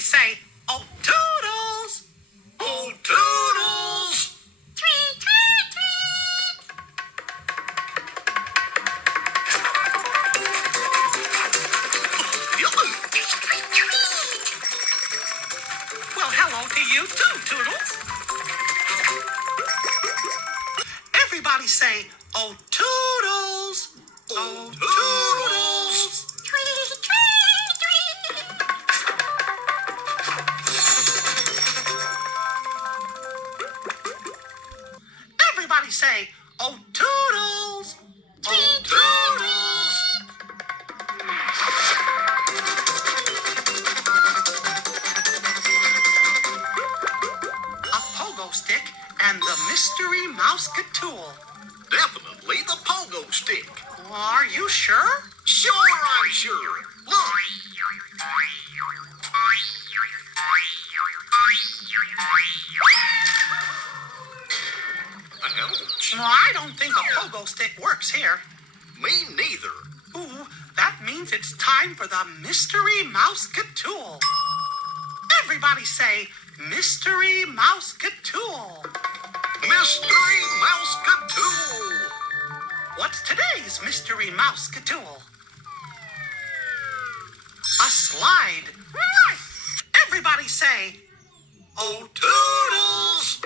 Everybody say, oh, Toodles! Oh, Toodles! Tweet, tweet, tweet! Tweet, tweet! Well, hello to you too, Toodles. Everybody say, oh, Toodles! Oh, Toodles! Tweet, tweet, tweet! Everybody say, oh, Toodles! Oh, Toodles! A pogo stick and the mystery Mouseketool. Definitely the pogo stick. Are you sure? Sure, I'm sure. Look. Ouch. Well, I don't think a pogo stick works here. Me neither. Ooh, that means it's time for the mystery Mouseketool. Everybody say, mystery Mouseketool. Mystery Mouseketool. What's today's mystery Mouseketool? A slide. Everybody say, Oh, Toodles!